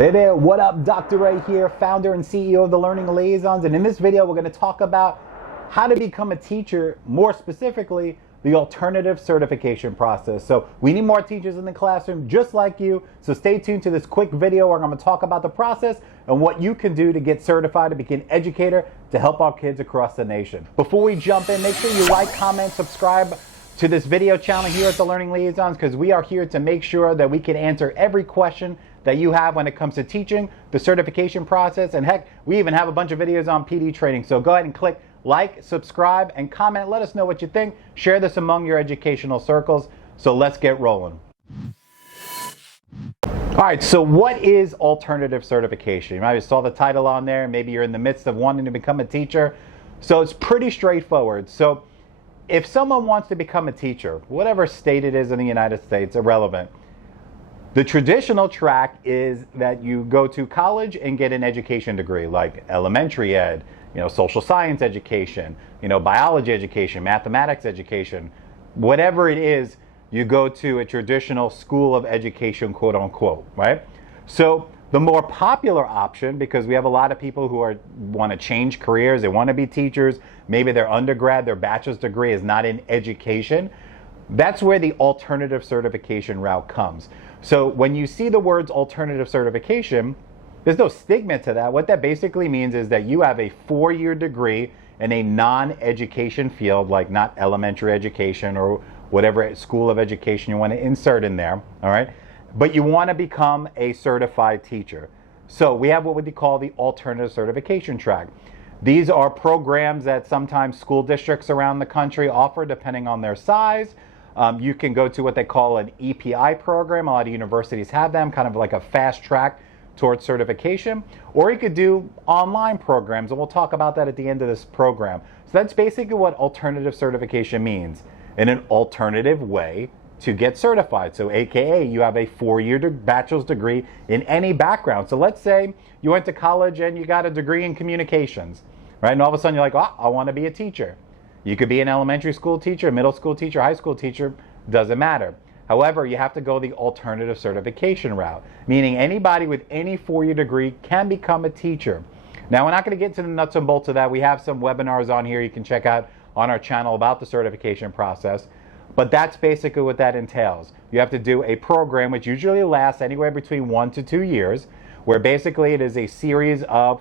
Hey there, what up? Dr. Ray here, founder and CEO of the Learning Liaisons, and in this video we're going to talk about how to become a teacher, more specifically the alternative certification process. So we need more teachers in the classroom just like you, so stay tuned to this quick video where I'm going to talk about the process and what you can do to get certified to be an educator to help our kids across the nation. Before we jump in, make sure you like, comment, subscribe to this video channel here at the Learning Liaisons, because we are here to make sure that we can answer every question that you have when it comes to teaching, the certification process, and heck, we even have a bunch of videos on PD training. So go ahead and click like, subscribe, and comment. Let us know what you think. Share this among your educational circles. So let's get rolling. All right, so what is alternative certification? You might have saw the title on there. Maybe you're in the midst of wanting to become a teacher. So it's pretty straightforward. So if someone wants to become a teacher, whatever state it is in the United States, irrelevant, the traditional track is that you go to college and get an education degree, like elementary ed, social science education, biology education, mathematics education, whatever it is, you go to a traditional school of education, quote unquote, right? So the more popular option, because we have a lot of people who want to change careers, they want to be teachers, maybe their undergrad, their bachelor's degree is not in education, that's where the alternative certification route comes. So when you see the words alternative certification, there's no stigma to that. What that basically means is that you have a 4-year degree in a non-education field, like not elementary education or whatever school of education you want to insert in there, all right? But you want to become a certified teacher. So we have what we call the alternative certification track. These are programs that sometimes school districts around the country offer depending on their size. You can go to what they call an EPI program. A lot of universities have them, kind of like a fast track towards certification. Or you could do online programs, and we'll talk about that at the end of this program. So that's basically what alternative certification means, in an alternative way to get certified. So AKA, you have a 4-year bachelor's degree in any background. So let's say you went to college and you got a degree in communications, right? And all of a sudden you're like, oh, I want to be a teacher. You could be an elementary school teacher, middle school teacher, high school teacher, doesn't matter. However, you have to go the alternative certification route, meaning anybody with any 4-year degree can become a teacher. Now, we're not going to get to the nuts and bolts of that. We have some webinars on here you can check out on our channel about the certification process, but that's basically what that entails. You have to do a program which usually lasts anywhere between 1 to 2 years, where basically it is a series of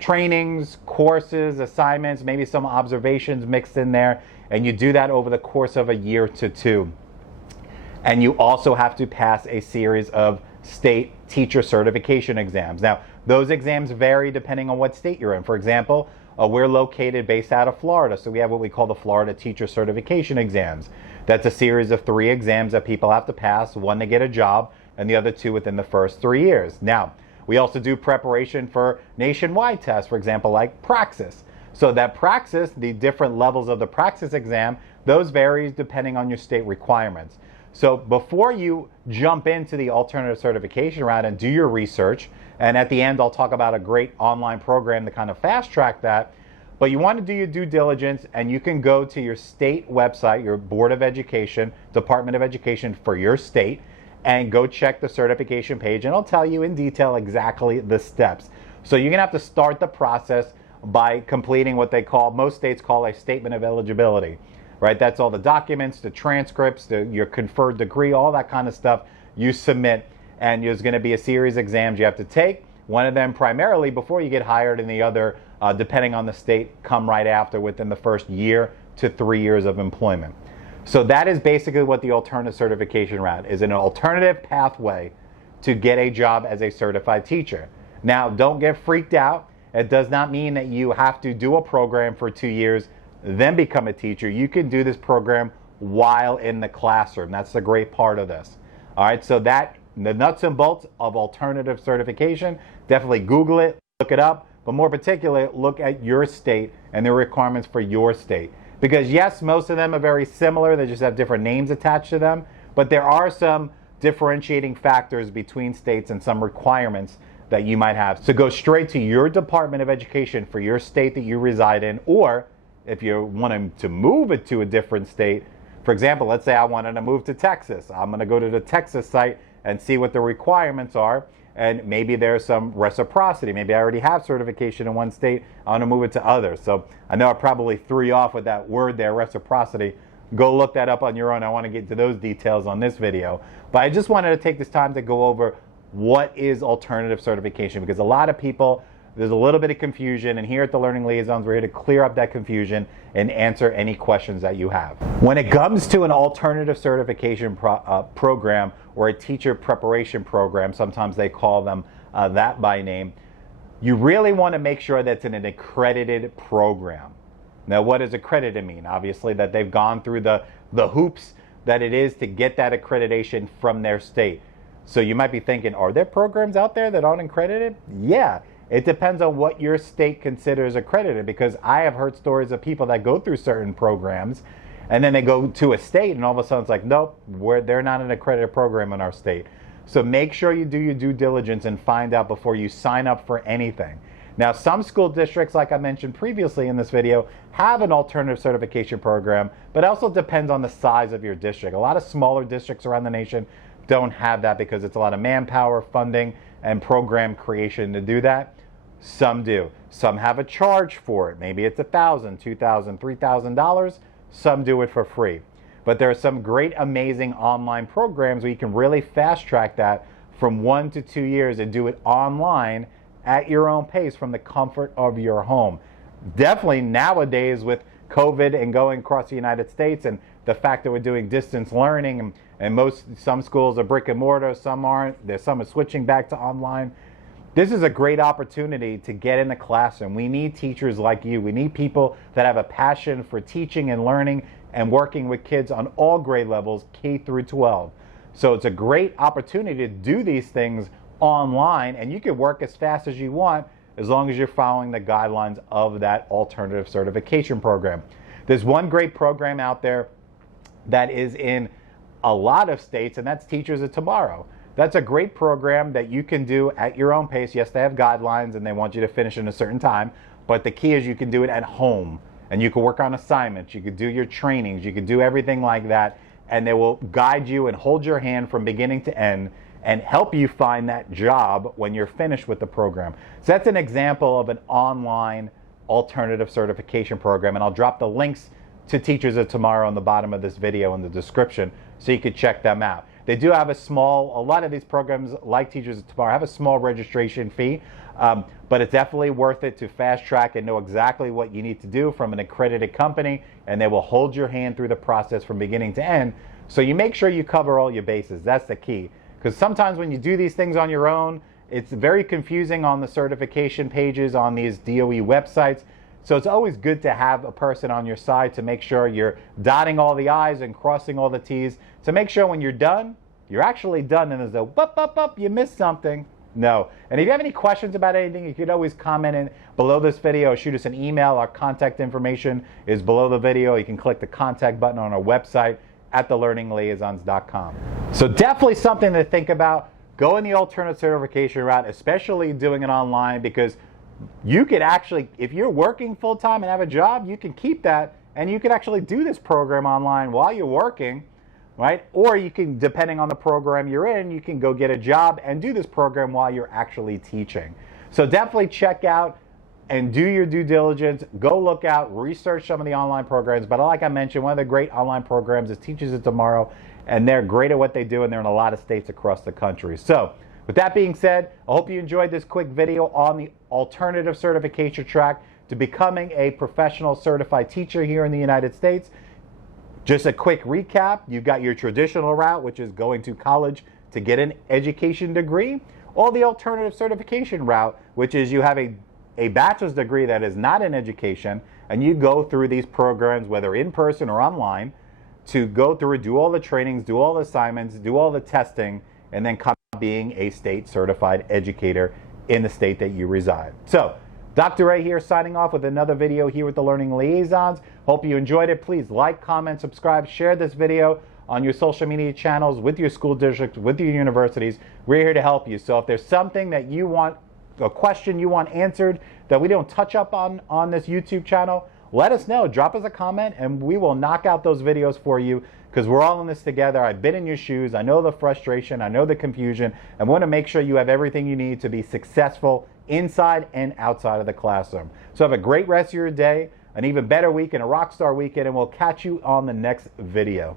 trainings, courses, assignments, maybe some observations mixed in there, and you do that over the course of 1 to 2 years. And you also have to pass a series of state teacher certification exams. Now, those exams vary depending on what state you're in. For example, we're located based out of Florida, so we have what we call the Florida Teacher Certification Exams. That's a series of 3 exams that people have to pass, 1 to get a job, and the other 2 within the first 3 years. Now, we also do preparation for nationwide tests, for example, like Praxis. So that Praxis, the different levels of the Praxis exam, those varies depending on your state requirements. So before you jump into the alternative certification route and do your research, and at the end I'll talk about a great online program to kind of fast track that, but you want to do your due diligence, and you can go to your state website, your Board of Education, Department of Education for your state, and go check the certification page, and I'll tell you in detail exactly the steps. So you're gonna have to start the process by completing what they call, most states call, a statement of eligibility, right? That's all the documents, the transcripts, your conferred degree, all that kind of stuff you submit, and there's gonna be a series of exams you have to take. One of them primarily before you get hired, and the other, depending on the state, come right after within the first 1 to 3 years of employment. So that is basically what the alternative certification route is, an alternative pathway to get a job as a certified teacher. Now, don't get freaked out. It does not mean that you have to do a program for 2 years, then become a teacher. You can do this program while in the classroom. That's the great part of this. All right, so that, the nuts and bolts of alternative certification, definitely Google it, look it up, but more particularly, look at your state and the requirements for your state. Because yes, most of them are very similar, they just have different names attached to them, but there are some differentiating factors between states and some requirements that you might have. So go straight to your Department of Education for your state that you reside in, or if you're wanting to move it to a different state, for example, let's say I wanted to move to Texas. I'm gonna go to the Texas site and see what the requirements are, and maybe there's some reciprocity. Maybe I already have certification in one state, I want to move it to others. So I know I probably threw you off with that word there, reciprocity. Go look that up on your own. I want to get to those details on this video. But I just wanted to take this time to go over what is alternative certification, because a lot of people, there's a little bit of confusion, and here at the Learning Liaisons, we're here to clear up that confusion and answer any questions that you have. When it comes to an alternative certification program or a teacher preparation program, sometimes they call them that by name, you really want to make sure that's in an accredited program. Now, what does accredited mean? Obviously that they've gone through the hoops that it is to get that accreditation from their state. So you might be thinking, are there programs out there that aren't accredited? Yeah, it depends on what your state considers accredited, because I have heard stories of people that go through certain programs and then they go to a state and all of a sudden it's like, nope, they're not an accredited program in our state. So make sure you do your due diligence and find out before you sign up for anything. Now, some school districts, like I mentioned previously in this video, have an alternative certification program, but it also depends on the size of your district. A lot of smaller districts around the nation don't have that because it's a lot of manpower, funding, and program creation to do that. Some do. Some have a charge for it. Maybe it's $1,000, $2,000, $3,000. Some do it for free. But there are some great, amazing online programs where you can really fast track that from 1 to 2 years and do it online at your own pace from the comfort of your home. Definitely nowadays with COVID and going across the United States and the fact that we're doing distance learning, and some schools are brick and mortar, some aren't. There's some are switching back to online. This is a great opportunity to get in the classroom. We need teachers like you. We need people that have a passion for teaching and learning and working with kids on all grade levels, K through 12. So it's a great opportunity to do these things online, and you can work as fast as you want as long as you're following the guidelines of that alternative certification program. There's one great program out there that is in a lot of states, and that's Teachers of Tomorrow. That's a great program that you can do at your own pace. Yes, they have guidelines and they want you to finish in a certain time, but the key is you can do it at home, and you can work on assignments, you can do your trainings, you can do everything like that, and they will guide you and hold your hand from beginning to end and help you find that job when you're finished with the program. So that's an example of an online alternative certification program, and I'll drop the links to Teachers of Tomorrow on the bottom of this video in the description so you can check them out. They do have a lot of these programs like Teachers of Tomorrow have a small registration fee, but it's definitely worth it to fast track and know exactly what you need to do from an accredited company, and they will hold your hand through the process from beginning to end. So you make sure you cover all your bases. That's the key. Because sometimes when you do these things on your own, it's very confusing on the certification pages on these DOE websites. So it's always good to have a person on your side to make sure you're dotting all the I's and crossing all the T's, to make sure when you're done, you're actually done, and there's no, you missed something. No. And if you have any questions about anything, you could always comment below this video or shoot us an email. Our contact information is below the video. You can click the contact button on our website at thelearningliaisons.com. So definitely something to think about. Go in the alternate certification route, especially doing it online, because you could actually, if you're working full-time and have a job, you can keep that, and you could actually do this program online while you're working, right? Or you can, depending on the program you're in, you can go get a job and do this program while you're actually teaching. So definitely check out and do your due diligence. Go look out, research some of the online programs. But like I mentioned, one of the great online programs is Teachers of Tomorrow, and they're great at what they do, and they're in a lot of states across the country. So with that being said, I hope you enjoyed this quick video on the alternative certification track to becoming a professional certified teacher here in the United States. Just a quick recap: you've got your traditional route, which is going to college to get an education degree, or the alternative certification route, which is you have a bachelor's degree that is not in education, and you go through these programs, whether in person or online, to go through, do all the trainings, do all the assignments, do all the testing, and then come being a state certified educator in the state that you reside. So, Dr. Ray here, signing off with another video here with the Learning Liaisons. Hope you enjoyed it. Please like, comment, subscribe, share this video on your social media channels, with your school districts, with your universities. We're here to help you. So if there's something that you want, a question you want answered that we don't touch up on this YouTube channel, let us know. Drop us a comment and we will knock out those videos for you, because we're all in this together. I've been in your shoes. I know the frustration. I know the confusion. I want to make sure you have everything you need to be successful inside and outside of the classroom. So have a great rest of your day, an even better week, and a rockstar weekend, and we'll catch you on the next video.